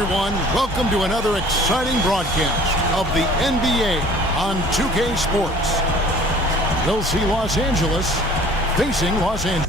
everyone. Welcome to another exciting broadcast of the NBA on 2K Sports. We'll see Los Angeles facing Los Angeles.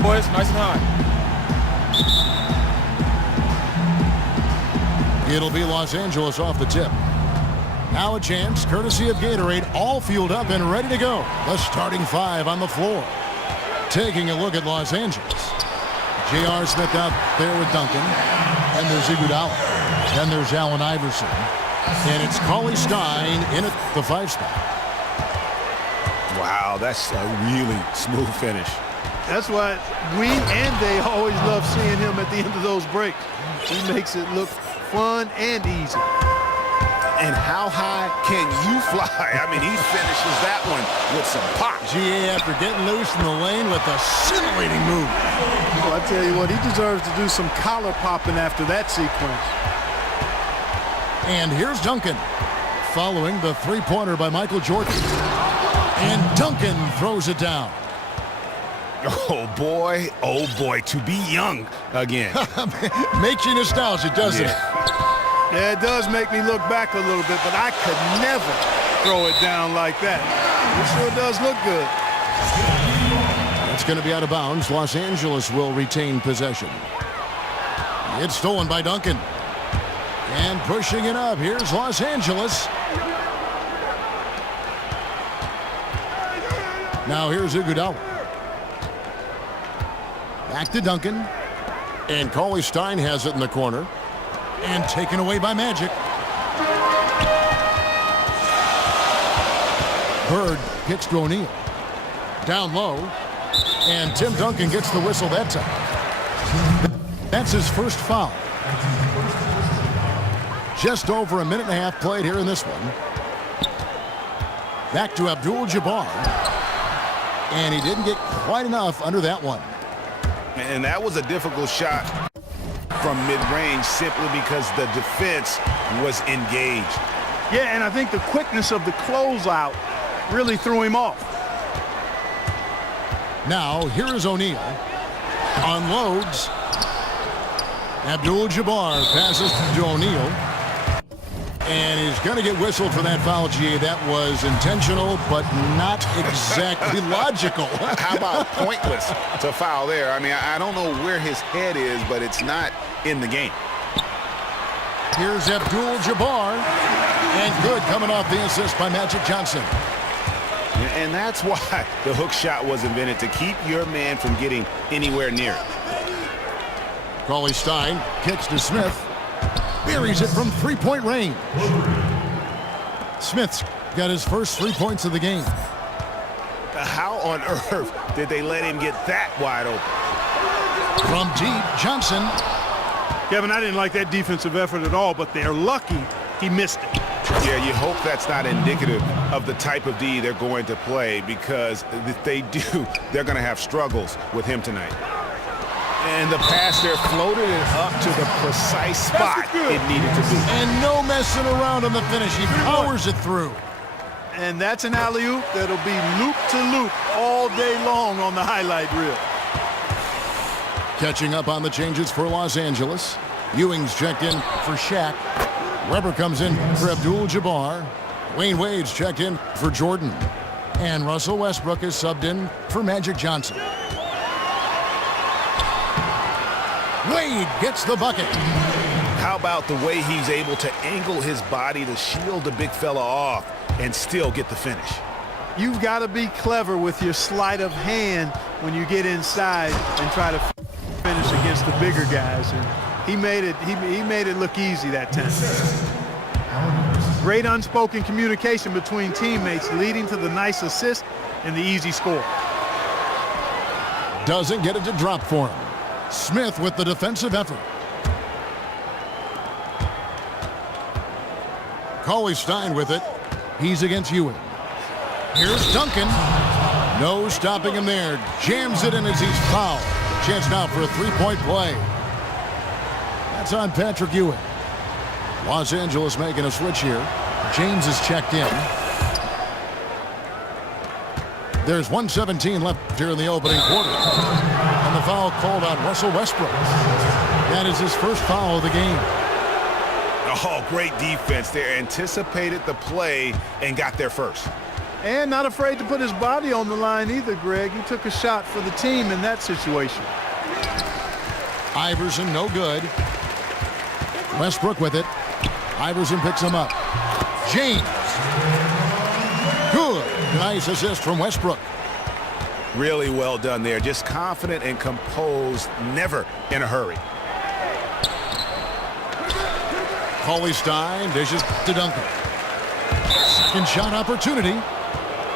Boys, nice and high. It'll be Los Angeles off the tip. Now a chance, courtesy of Gatorade, all fueled up and ready to go. The starting five on the floor. Taking a look at Los Angeles. J.R. Smith out there with Duncan. And there's Iguodala. Then there's Allen Iverson. And it's Cauley Stein in at the 5 spot. Wow, that's a really smooth finish. That's why we and they always love seeing him at the end of those breaks. He makes it look fun and easy. And how high can you fly? I mean, he finishes that one with some pop. GA after getting loose in the lane with a scintillating move. Well, I tell you what, he deserves to do some collar popping after that sequence. And here's Duncan following the three-pointer by Michael Jordan. And Duncan throws it down. Oh boy, to be young again. Makes you nostalgic, doesn't it? Yeah, it does make me look back a little bit, but I could never throw it down like that. It sure does look good. It's going to be out of bounds. Los Angeles will retain possession. It's stolen by Duncan. And pushing it up. Here's Los Angeles. Now here's Iguodala. Back to Duncan. And Cauley Stein has it in the corner. And taken away by Magic. Bird kicks to O'Neal. Down low. And Tim Duncan gets the whistle that time. That's his first foul. Just over a minute and a half played here in this one. Back to Abdul-Jabbar. And he didn't get quite enough under that one. And that was a difficult shot from mid-range simply because the defense was engaged. Yeah, and I think the quickness of the closeout really threw him off. Now, here is O'Neal. Unloads. Abdul-Jabbar passes to O'Neal. And he's going to get whistled for that foul, GA. That was intentional, but not exactly logical. How about pointless to foul there? I mean, I don't know where his head is, but it's not in the game. Here's Abdul-Jabbar. And good coming off the assist by Magic Johnson. And that's why the hook shot was invented, to keep your man from getting anywhere near it. Cauley Stein kicks to Smith. Buries it from three-point range. Smith's got his first 3 points of the game. How on earth did they let him get that wide open? From deep, Johnson. Kevin, I didn't like that defensive effort at all, but they're lucky he missed it. Yeah, you hope that's not indicative of the type of D they're going to play, because if they do, they're going to have struggles with him tonight. And the pass there floated it up to the precise spot it needed to be. And no messing around on the finish. He powers it through. And that's an alley-oop that'll be loop-to-loop all day long on the highlight reel. Catching up on the changes for Los Angeles. Ewing's checked in for Shaq. Weber comes in for Abdul-Jabbar. Wayne Wade's checked in for Jordan. And Russell Westbrook is subbed in for Magic Johnson. Wade gets the bucket. How about the way he's able to angle his body to shield the big fella off and still get the finish? You've got to be clever with your sleight of hand when you get inside and try to finish against the bigger guys. And he made it look easy that time. Great unspoken communication between teammates leading to the nice assist and the easy score. Doesn't get it to drop for him. Smith with the defensive effort. Cauley Stein with it. He's against Ewing. Here's Duncan. No stopping him there. Jams it in as he's fouled. Chance now for a three-point play. That's on Patrick Ewing. Los Angeles making a switch here. James is checked in. There's 1:17 left here in the opening quarter. And the foul called on Russell Westbrook. That is his first foul of the game. Oh, great defense there. Anticipated the play and got there first. And not afraid to put his body on the line either, Greg. He took a shot for the team in that situation. Iverson, no good. Westbrook with it. Iverson picks him up. James. Good. Nice assist from Westbrook. Really well done there. Just confident and composed, never in a hurry. Cauley Stein dishes to Duncan. Second shot opportunity.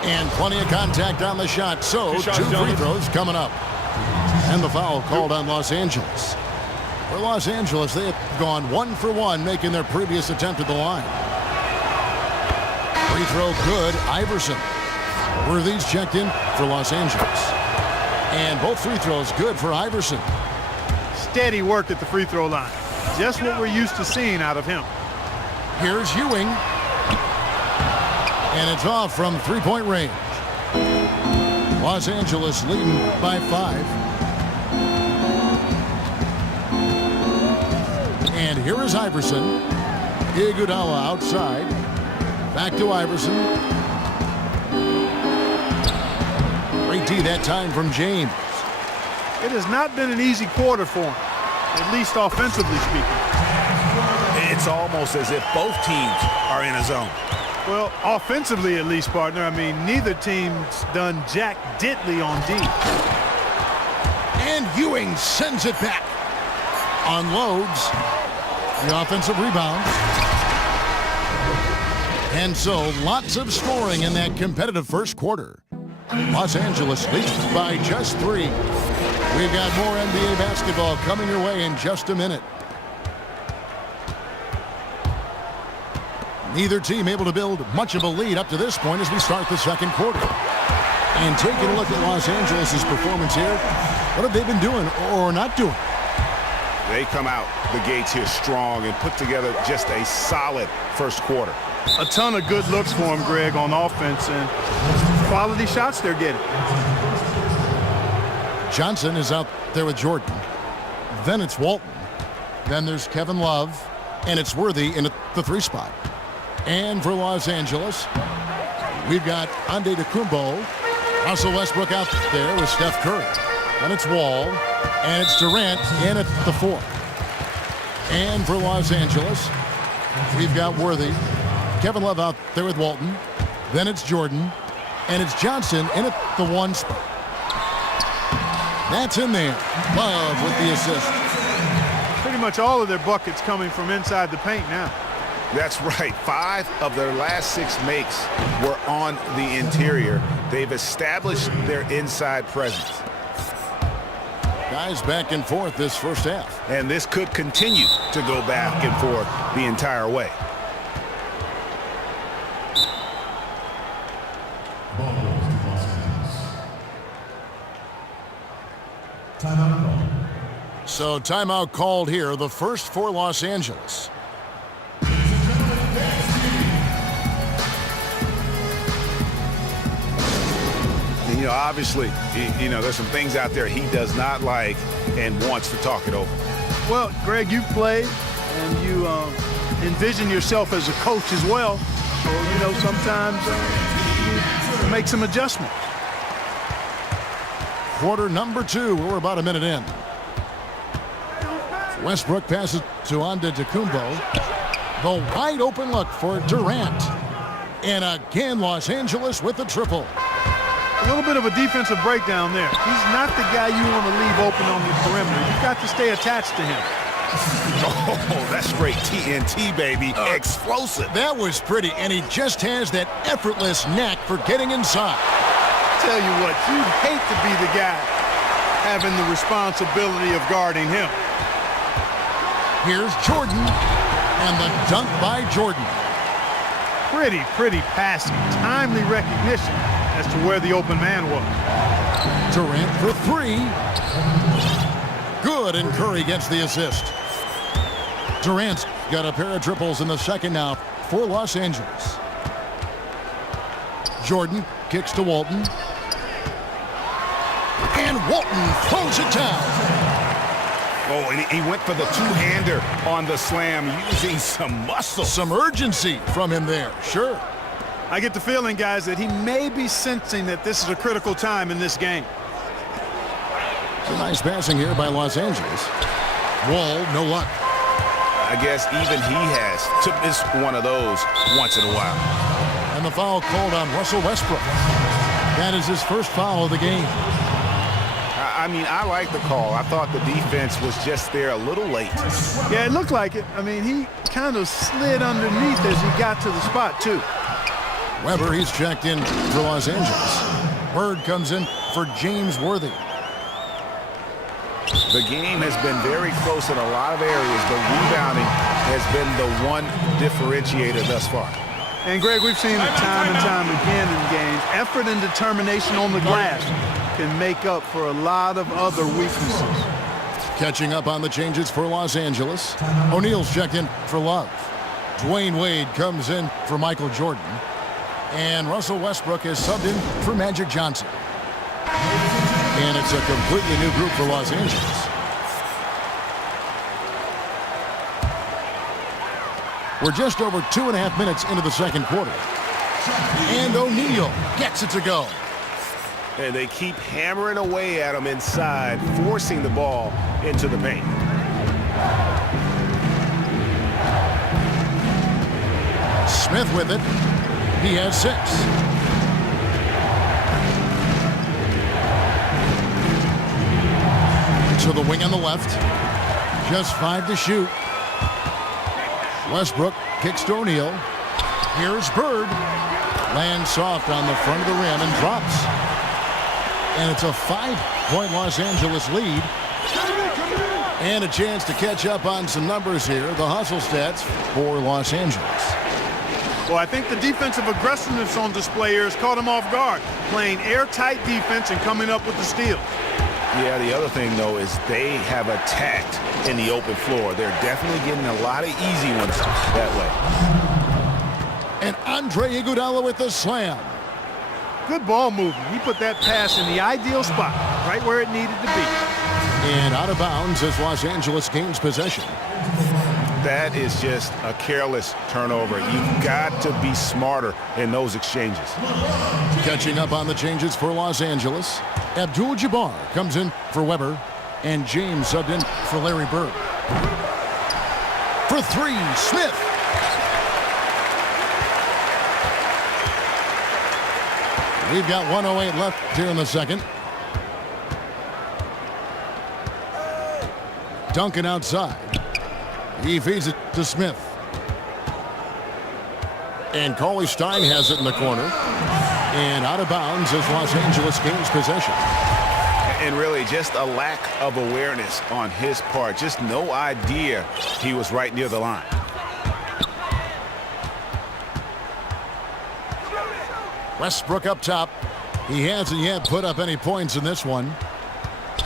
And plenty of contact on the shot. So two free throws coming up. And the foul called on Los Angeles. For Los Angeles, they have gone 1 for 1, making their previous attempt at the line. Free throw good. Iverson. Worthy's checked in for Los Angeles. And both free throws good for Iverson. Steady work at the free throw line. Just what we're used to seeing out of him. Here's Ewing. And it's off from three-point range. Los Angeles leading by 5. And here is Iverson. Iguodala outside. Back to Iverson. Great D that time from James. It has not been an easy quarter for him, at least offensively speaking. It's almost as if both teams are in a zone. Well, offensively at least, partner. I mean, neither team's done jack diddly on D. And Ewing sends it back. Unloads the offensive rebound. And so lots of scoring in that competitive first quarter. Los Angeles leads by just 3. We've got more NBA basketball coming your way in just a minute. Neither team able to build much of a lead up to this point as we start the second quarter. And taking a look at Los Angeles' performance here, what have they been doing or not doing? They come out the gates here strong and put together just a solid first quarter. A ton of good looks for him, Greg, on offense, and quality shots they're getting. Johnson is out there with Jordan. Then it's Walton. Then there's Kevin Love. And it's Worthy in the 3 spot. And for Los Angeles, we've got Antetokounmpo. Russell Westbrook out there with Steph Curry. Then it's Wall. And it's Durant in at the 4. And for Los Angeles, we've got Worthy. Kevin Love out there with Walton. Then it's Jordan. And it's Johnson in at the 1 spot. That's in there. Love with the assist. Pretty much all of their buckets coming from inside the paint now. That's right. 5 of their last 6 makes were on the interior. They've established their inside presence. Guys back and forth this first half. And this could continue to go back and forth the entire way. So timeout called here, the first for Los Angeles. You know, obviously, there's some things out there he does not like and wants to talk it over. Well, Greg, you've played and you envision yourself as a coach as well. So, sometimes to make some adjustments. Quarter number 2. We're about a minute in. Westbrook passes to Antetokounmpo. The wide open look for Durant. And again, Los Angeles with the triple. A little bit of a defensive breakdown there. He's not the guy you want to leave open on the perimeter. You've got to stay attached to him. Oh, that's straight TNT, baby. Explosive. That was pretty, and he just has that effortless knack for getting inside. Tell you what, you'd hate to be the guy having the responsibility of guarding him. Here's Jordan, and the dunk by Jordan. Pretty passing. Timely recognition as to where the open man was. Durant for 3. Good, and Curry gets the assist. Durant's got a pair of triples in the second now for Los Angeles. Jordan kicks to Walton. And Walton throws it down. Oh, and he went for the two-hander on the slam using some muscle. Some urgency from him there, sure. I get the feeling, guys, that he may be sensing that this is a critical time in this game. Some nice passing here by Los Angeles. Wall, no luck. I guess even he has to miss one of those once in a while. And the foul called on Russell Westbrook. That is his first foul of the game. I mean, I like the call. I thought the defense was just there a little late. Yeah, it looked like it. I mean, he kind of slid underneath as he got to the spot, too. Weber, he's checked in for Los Angeles. Bird comes in for James Worthy. The game has been very close in a lot of areas, but rebounding has been the one differentiator thus far. And, Greg, we've seen it time and time again in games. Effort and determination on the glass can make up for a lot of other weaknesses. Catching up on the changes for Los Angeles. O'Neal's checked in for Love. Dwayne Wade comes in for Michael Jordan. And Russell Westbrook is subbed in for Magic Johnson. And it's a completely new group for Los Angeles. We're just over 2.5 minutes into the second quarter. And O'Neal gets it to go. And they keep hammering away at him inside, forcing the ball into the paint. Smith with it. He has 6. To the wing on the left. Just 5 to shoot. Westbrook kicks to O'Neal. Here's Bird. Lands soft on the front of the rim and drops. And it's a 5-point Los Angeles lead. And a chance to catch up on some numbers here. The hustle stats for Los Angeles. Well, I think the defensive aggressiveness on display here has caught him off guard. Playing airtight defense and coming up with the steal. Yeah, the other thing, though, is they have attacked in the open floor. They're definitely getting a lot of easy ones that way. And Andre Iguodala with the slam. Good ball movement. He put that pass in the ideal spot, right where it needed to be. And out of bounds as Los Angeles gains possession. That is just a careless turnover. You've got to be smarter in those exchanges. Catching up on the changes for Los Angeles. Abdul-Jabbar comes in for Weber. And James subbed in for Larry Bird. For 3, Smith. We've got 1:08 left here in the second. Duncan outside. He feeds it to Smith. And Cauley Stein has it in the corner. And out of bounds as Los Angeles gains possession. And really just a lack of awareness on his part. Just no idea he was right near the line. Westbrook up top. He hasn't yet put up any points in this one.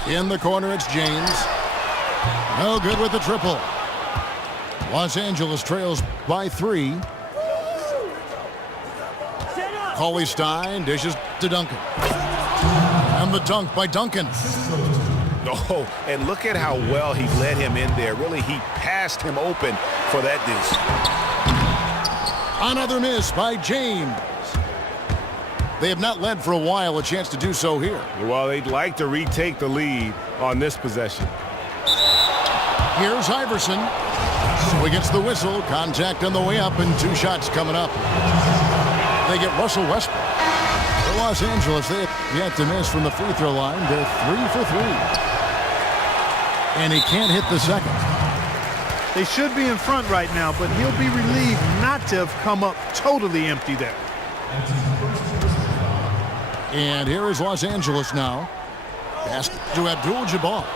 In the corner, it's James. No good with the triple. Los Angeles trails by 3. Cauley Stein dishes to Duncan. And the dunk by Duncan. Oh, and look at how well he led him in there. Really, he passed him open for that deuce. Another miss by James. They have not led for a while. A chance to do so here. Well, they'd like to retake the lead on this possession. Here's Iverson. So he gets the whistle. Contact on the way up and 2 shots coming up. They get Russell Westbrook. For Los Angeles, they have yet to miss from the free throw line. They're 3 for 3. And he can't hit the second. They should be in front right now, but he'll be relieved not to have come up totally empty there. And here is Los Angeles now. Pass to Abdul-Jabbar.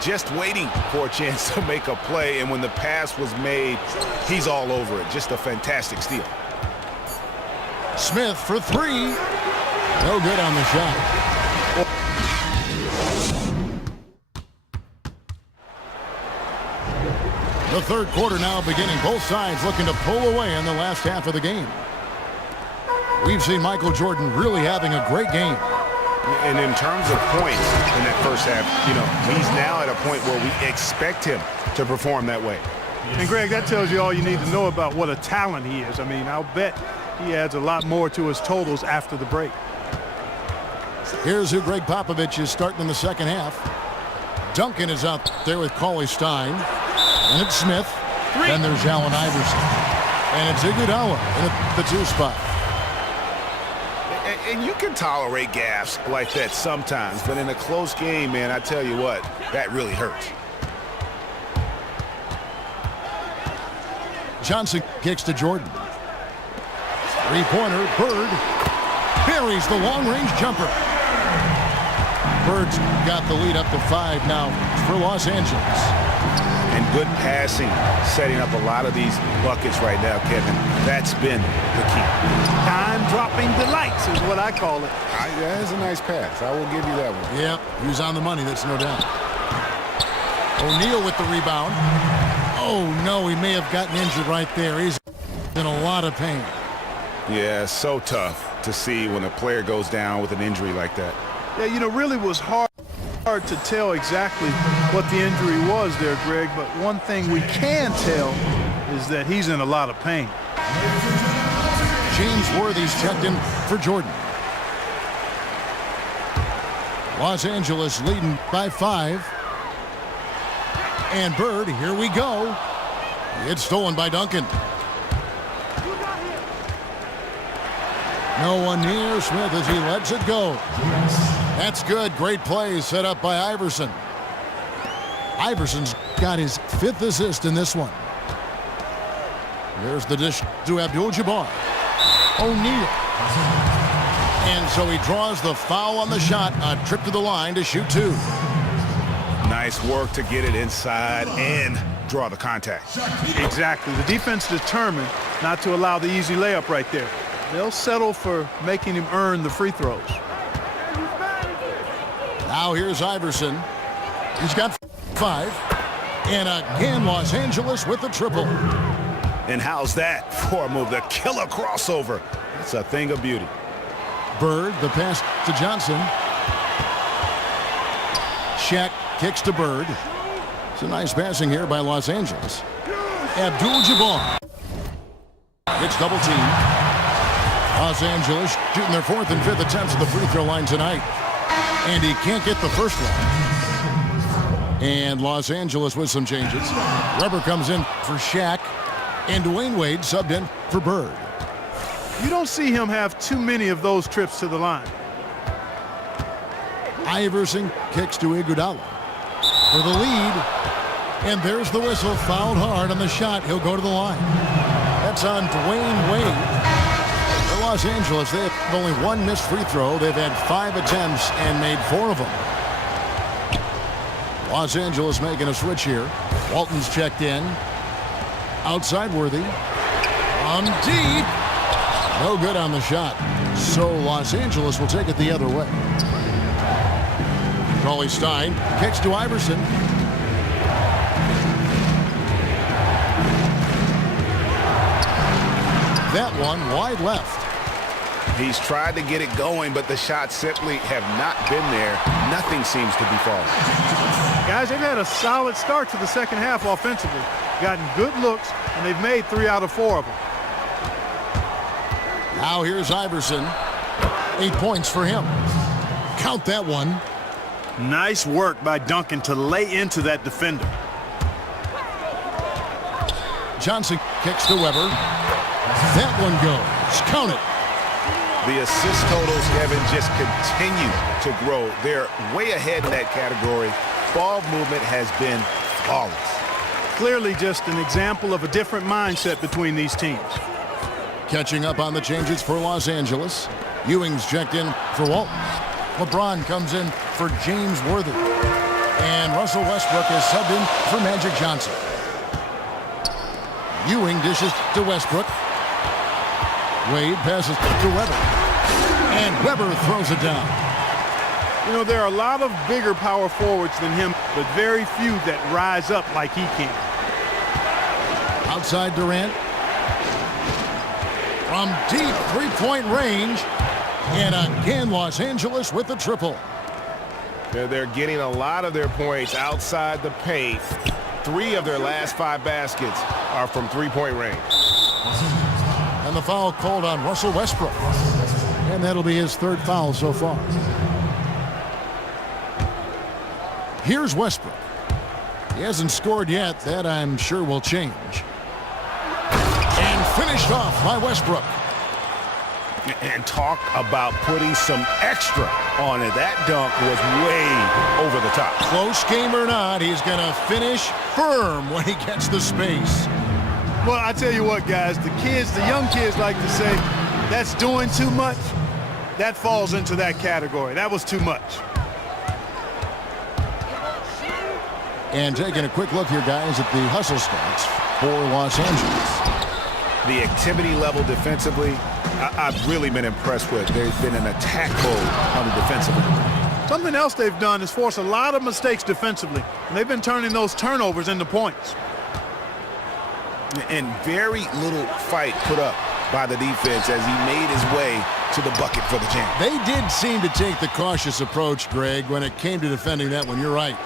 Just waiting for a chance to make a play, and when the pass was made, he's all over it. Just a fantastic steal. Smith for 3. No good on the shot. The third quarter now beginning. Both sides looking to pull away in the last half of the game. We've seen Michael Jordan really having a great game. And in terms of points in that first half, he's now at a point where we expect him to perform that way. And Greg, that tells you all you need to know about what a talent he is. I mean, I'll bet he adds a lot more to his totals after the break. Here's who Greg Popovich is starting in the second half. Duncan is out there with Cauley Stein. And it's Smith. Then there's Allen Iverson. And it's Iguodala in the 2 spot. And you can tolerate gaffes like that sometimes, but in a close game, man, I tell you what, that really hurts. Johnson kicks to Jordan. 3-pointer, Bird buries the long-range jumper. Bird's got the lead up to 5 now for Los Angeles. And good passing, setting up a lot of these buckets right now, Kevin. That's been the key. Time-dropping delights is what I call it. That is a nice pass. I will give you that one. Yeah, he was on the money, that's no doubt. O'Neal with the rebound. Oh, no, he may have gotten injured right there. He's in a lot of pain. Yeah, so tough to see when a player goes down with an injury like that. Yeah, really was hard to tell exactly what the injury was there, Greg, but one thing we can tell is that he's in a lot of pain. James Worthy's checked in for Jordan. Los Angeles leading by 5. And Bird, here we go. It's stolen by Duncan. No one near Smith as he lets it go. That's good. Great play set up by Iverson. Iverson's got his 5th assist in this one. There's the dish to Abdul-Jabbar. O'Neal. And so he draws the foul on the shot. A trip to the line to shoot 2. Nice work to get it inside and draw the contact. Exactly. The defense determined not to allow the easy layup right there. They'll settle for making him earn the free throws. Now here's Iverson. He's got 5. And again, Los Angeles with the triple. And how's that for a move? The killer crossover. It's a thing of beauty. Bird, the pass to Johnson. Shaq kicks to Bird. It's a nice passing here by Los Angeles. Abdul-Jabbar. It's double team. Los Angeles shooting their 4th and 5th attempts at the free throw line tonight. And he can't get the first one. And Los Angeles with some changes. Weber comes in for Shaq. And Dwayne Wade subbed in for Bird. You don't see him have too many of those trips to the line. Iverson kicks to Iguodala for the lead. And there's the whistle. Fouled hard on the shot. He'll go to the line. That's on Dwayne Wade. For Los Angeles, they have only 1 missed free throw. They've had 5 attempts and made 4 of them. Los Angeles making a switch here. Walton's checked in. Outside Worthy. On deep. No good on the shot. So Los Angeles will take it the other way. Cauley Stein kicks to Iverson. That one wide left. He's tried to get it going, but the shots simply have not been there. Nothing seems to be falling. Guys, they've had a solid start to the second half offensively. Gotten good looks, and they've made 3 out of 4 of them. Now here's Iverson. 8 points for him. Count that one. Nice work by Duncan to lay into that defender. Johnson kicks to Weber. That one goes. Count it. The assist totals, Kevin, just continue to grow. They're way ahead in that category. Ball movement has been flawless. Clearly just an example of a different mindset between these teams. Catching up on the changes for Los Angeles. Ewing's checked in for Walton. LeBron comes in for James Worthy. And Russell Westbrook is subbed in for Magic Johnson. Ewing dishes to Westbrook. Wade passes to Weber. And Weber throws it down. You know, there are a lot of bigger power forwards than him, but very few that rise up like he can. Outside Durant. From deep three-point range. And again, Los Angeles with the triple. They're getting a lot of their points outside the paint. 3 of their last 5 baskets are from three-point range. And the foul called on Russell Westbrook. And that'll be his 3rd foul so far. Here's Westbrook. He hasn't scored yet. That, I'm sure, will change. And finished off by Westbrook. And talk about putting some extra on it. That dunk was way over the top. Close game or not, he's going to finish firm when he gets the space. Well, I tell you what, guys, the young kids like to say, that's doing too much. That falls into that category. That was too much. And taking a quick look here, guys, at the hustle stats for Los Angeles. The activity level defensively, I've really been impressed with. There's been an attack mode on the defensive end. Something else they've done is force a lot of mistakes defensively, and they've been turning those turnovers into points. And very little fight put up by the defense as he made his way to the bucket for the jam. They did seem to take the cautious approach, Greg, when it came to defending that one. You're right.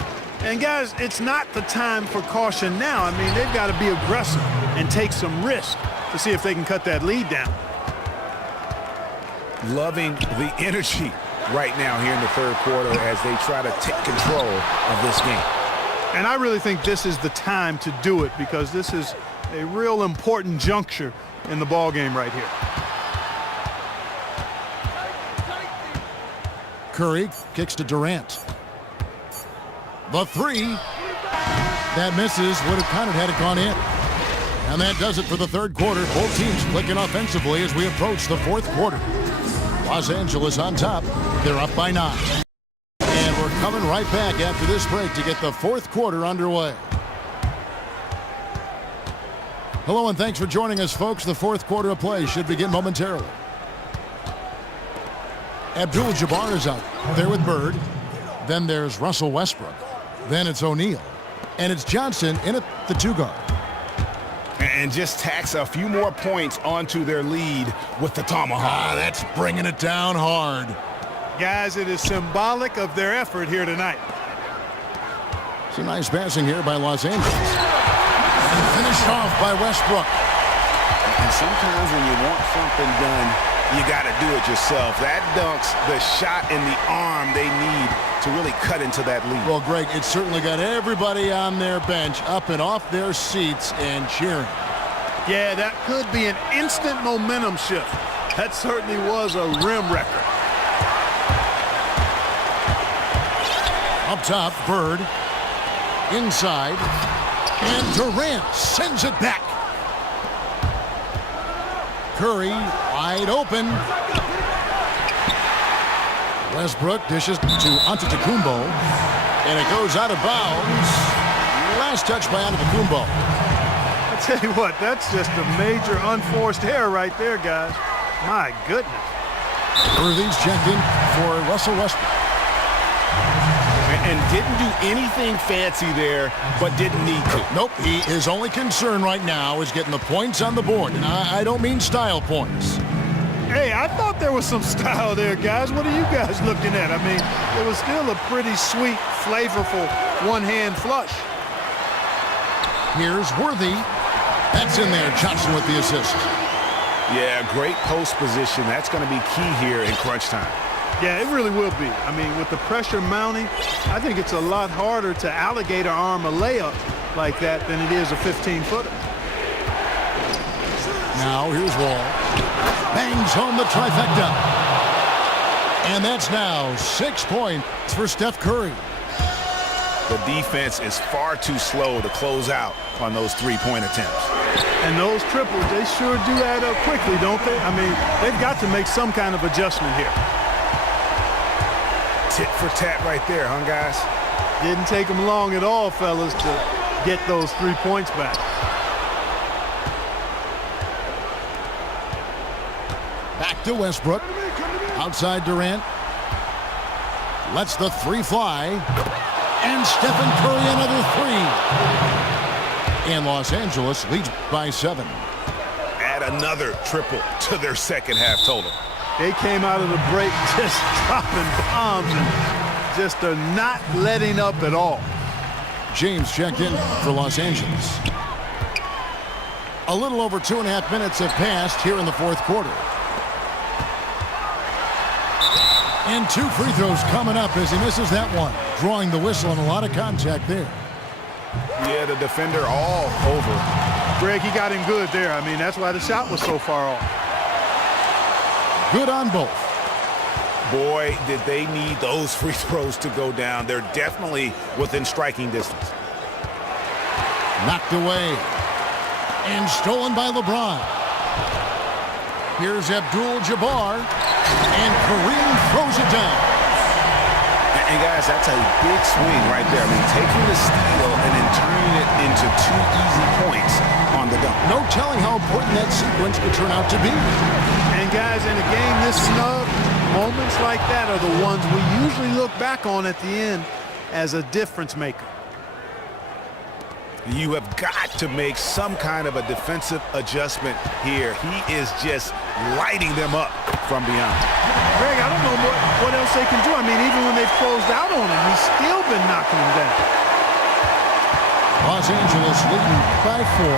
And, guys, it's not the time for caution now. I mean, they've got to be aggressive and take some risk to see if they can cut that lead down. Loving the energy right now here in the 3rd quarter as they try to take control of this game. And I really think this is the time to do it because this is a real important juncture in the ball game right here. Curry kicks to Durant. The 3. That misses. Would have counted had it gone in. And that does it for the 3rd quarter. Both teams clicking offensively as we approach the 4th quarter. Los Angeles on top. They're up by 9. And we're coming right back after this break to get the 4th quarter underway. Hello and thanks for joining us, folks. The 4th quarter of play should begin momentarily. Abdul-Jabbar is out there with Bird. Then there's Russell Westbrook. Then it's O'Neal. And it's Johnson in at the 2 guard. And just tacks a few more points onto their lead with the tomahawk. That's bringing it down hard. Guys, it is symbolic of their effort here tonight. Some nice passing here by Los Angeles. And finished off by Westbrook. And sometimes when you want something done, you got to do it yourself. That dunk's the shot in the arm they need to really cut into that lead. Well, Greg, it certainly got everybody on their bench up and off their seats and cheering. Yeah, that could be an instant momentum shift. That certainly was a rim record. Up top, Bird. Inside. And Durant sends it back. Curry wide open. Westbrook dishes to Antetokounmpo. And it goes out of bounds. Last touch by Antetokounmpo. I tell you what, that's just a major unforced error right there, guys. My goodness. Worthy's checked in for Russell Westbrook. And didn't do anything fancy there, but didn't need to. Nope, his only concern right now is getting the points on the board. And I don't mean style points. Hey, I thought there was some style there, guys. What are you guys looking at? I mean, it was still a pretty sweet, flavorful one-hand flush. Here's Worthy. That's in there. Johnson with the assist. Yeah, great post position. That's going to be key here in crunch time. Yeah, it really will be. I mean, with the pressure mounting, I think it's a lot harder to alligator arm a layup like that than it is a 15-footer. Now here's Wall. Bangs home the trifecta. And that's now 6 points for Steph Curry. The defense is far too slow to close out on those three-point attempts. And those triples, they sure do add up quickly, don't they? I mean, they've got to make some kind of adjustment here. Tit for tat right there, huh, guys? Didn't take them long at all, fellas, to get those 3 points back. Back to Westbrook. Outside Durant. Lets the three fly. And Stephen Curry another three. And Los Angeles leads by 7. Add another triple to their second half total. They came out of the break just dropping bombs and just are not letting up at all. James checked in for Los Angeles. A little over 2.5 minutes have passed here in the fourth quarter. And 2 free throws coming up as he misses that one. Drawing the whistle and a lot of contact there. Yeah, the defender all over. Greg, he got him good there. I mean, that's why the shot was so far off. Good on both. Boy, did they need those free throws to go down. They're definitely within striking distance. Knocked away. And stolen by LeBron. Here's Abdul-Jabbar. And Kareem throws it down. And guys, that's a big swing right there. I mean, taking the steal and then turning it into 2 easy points on the dunk. No telling how important that sequence could turn out to be. And guys, in a game this snug, moments like that are the ones we usually look back on at the end as a difference maker. You have got to make some kind of a defensive adjustment here. He is just lighting them up from beyond. Greg, I don't know what else they can do. I mean, even when they've closed out on him, he's still been knocking them down. Los Angeles leading by 4.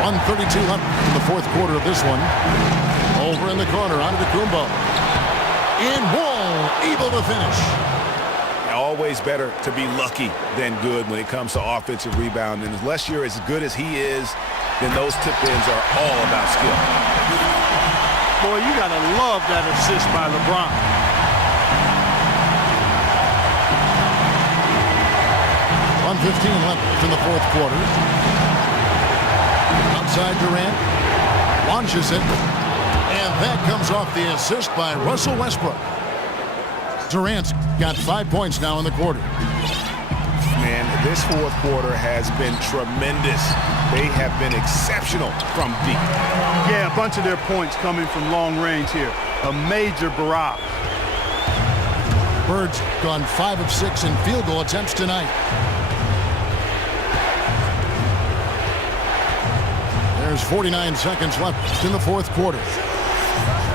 1:32 left in the fourth quarter of this one. Over in the corner, Antetokounmpo. And Wall able to finish. Always better to be lucky than good when it comes to offensive rebound. And unless you're as good as he is, then those tip-ins are all about skill. Boy, you got to love that assist by LeBron. .1:15 left in the fourth quarter. Outside Durant. Launches it. And that comes off the assist by Russell Westbrook. Durant's got 5 points now in the quarter. Man, this fourth quarter has been tremendous. They have been exceptional from deep. Yeah, a bunch of their points coming from long range here. A major barrage. Bird's gone 5 of 6 in field goal attempts tonight. There's 49 seconds left in the fourth quarter.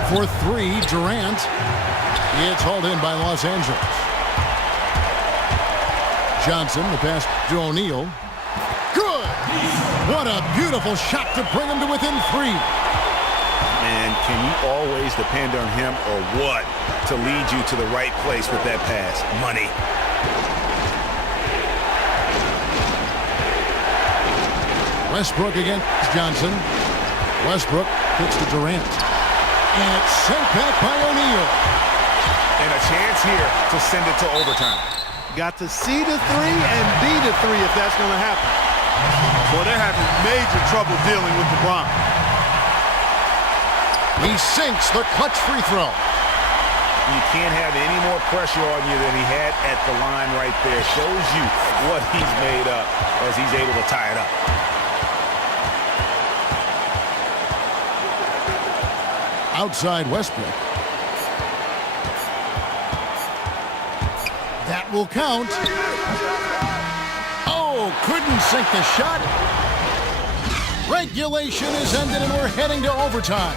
For 3, Durant. It's hauled in by Los Angeles. Johnson, the pass to O'Neal. Good! What a beautiful shot to bring him to within 3. And can you always depend on him or what to lead you to the right place with that pass? Money. Westbrook against Johnson. Westbrook gets to Durant. And it's sent back by O'Neal. And a chance here to send it to overtime. Got to see the 3 and be the 3 if that's going to happen. Boy, they're having major trouble dealing with LeBron. He sinks the clutch free throw. You can't have any more pressure on you than he had at the line right there. Shows you what he's made up as he's able to tie it up. Outside Westbrook. That will count. Oh, couldn't sink the shot. Regulation is ended and we're heading to overtime.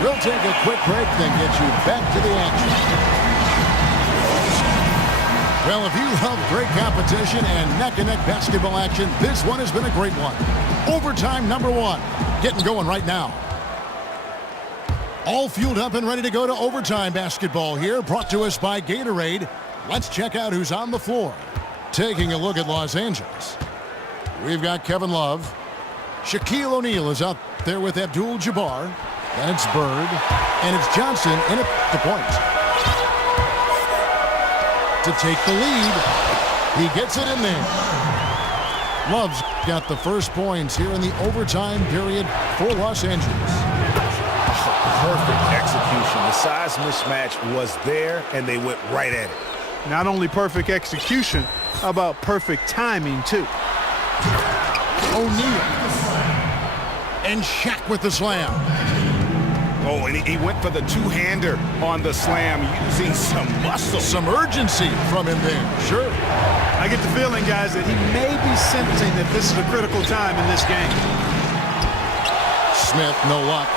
We'll take a quick break, then get you back to the action. Well, if you love great competition and neck-and-neck basketball action, this one has been a great one. Overtime number 1, getting going right now. All fueled up and ready to go to overtime basketball here, brought to us by Gatorade. Let's check out who's on the floor. Taking a look at Los Angeles, we've got Kevin Love. Shaquille O'Neal is out there with Abdul-Jabbar. Then it's Bird, and it's Johnson in at the point. To take the lead, he gets it in there. Love's got the first points here in the overtime period for Los Angeles. Perfect execution. The size mismatch was there, and they went right at it. Not only perfect execution, how about perfect timing, too? O'Neal. And Shaq with the slam. Oh, and he went for the two-hander on the slam, using some muscle. Some urgency from him there. Sure. I get the feeling, guys, that he may be sensing that this is a critical time in this game. Smith, no luck.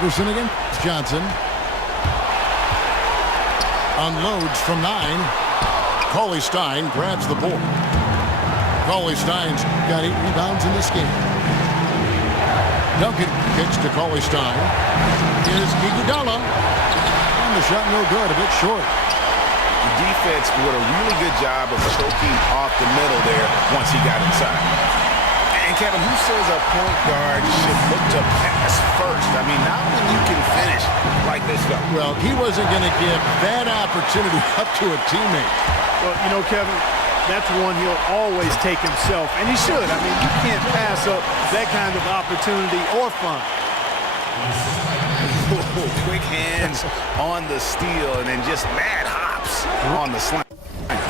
Iverson again. Johnson. Unloads from 9. Cauley Stein grabs the board. Cauley Stein's got 8 rebounds in this game. Duncan kicks to Cauley Stein. Here's Iguodala. And the shot no good, a bit short. The defense did a really good job of choking off the middle there once he got inside. And Kevin, who says a point guard should look to pass first? I mean, not when you can finish like this, though. Well, he wasn't going to give that opportunity up to a teammate. Well, you know, Kevin, that's one he'll always take himself, and he should. I mean, you can't pass up that kind of opportunity or fun. Quick hands on the steal, and then just mad hops on the slam.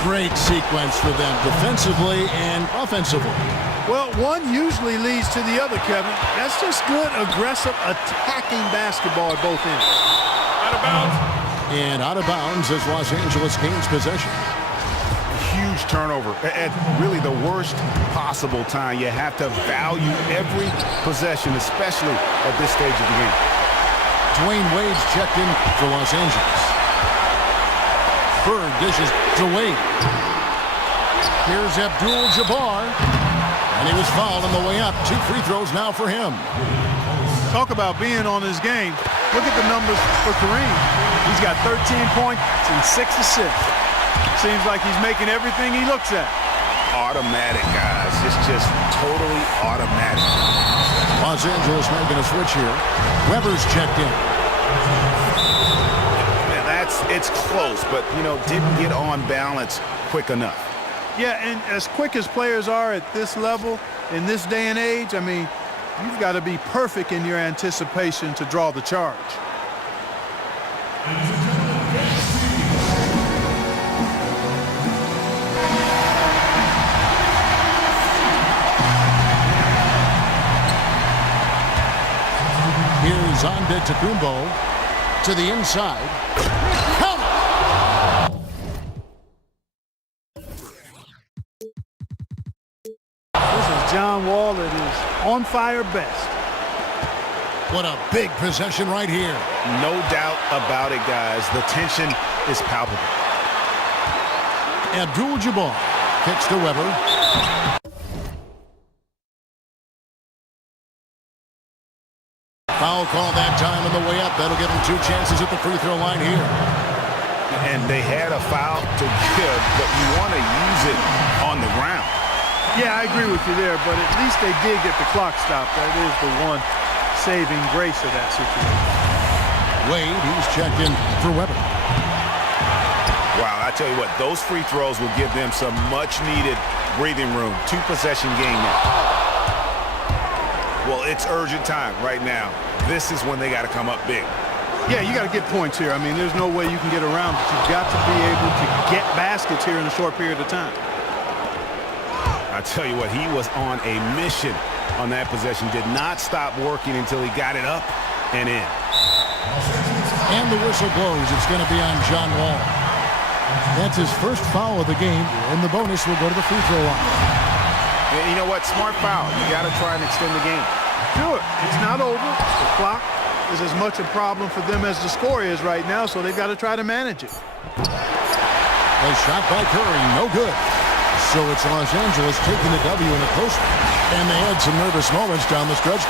Great sequence for them defensively and offensively. Well, one usually leads to the other, Kevin. That's just good, aggressive, attacking basketball at both ends. Out of bounds. And out of bounds as Los Angeles gains possession. Huge turnover at really the worst possible time. You have to value every possession, especially at this stage of the game. Dwayne Wade's checked in for Los Angeles. Bird dishes to Wade. Here's Abdul-Jabbar. And he was fouled on the way up. 2 free throws now for him. Talk about being on his game. Look at the numbers for Kareem. He's got 13 points and 6 assists. Seems like he's making everything he looks at. Automatic, guys. It's just totally automatic. Los Angeles making a switch here. Weber's checked in. Man, it's close, but, you know, didn't get on balance quick enough. Yeah, and as quick as players are at this level, in this day and age, I mean, you've got to be perfect in your anticipation to draw the charge. Here's Antetokounmpo to the inside. Count it! This is John Wall at his on-fire best. What a big possession right here. No doubt about it, guys. The tension is palpable. Abdul-Jabbar kicks to Weber. Foul call that time on the way up. That'll give him 2 chances at the free throw line here. And they had a foul to give, but you want to use it on the ground. Yeah, I agree with you there, but at least they did get the clock stopped. That is the one saving grace of that situation. Wade, he's checked in for Weber. Wow, I tell you what, those free throws will give them some much-needed breathing room. 2-possession game now. Well, it's urgent time right now. This is when they got to come up big. Yeah, you got to get points here. I mean, there's no way you can get around it. You've got to be able to get baskets here in a short period of time. I tell you what, he was on a mission on that possession. Did not stop working until he got it up and in. And the whistle blows. It's going to be on John Wall. That's his first foul of the game, and the bonus will go to the free throw line. And you know what? Smart foul. You got to try and extend the game. Do it. It's not over. The clock is as much a problem for them as the score is right now, so they've got to try to manage it. A shot by Curry, no good. So it's Los Angeles taking the W in a close one. And they had some nervous moments down the stretch.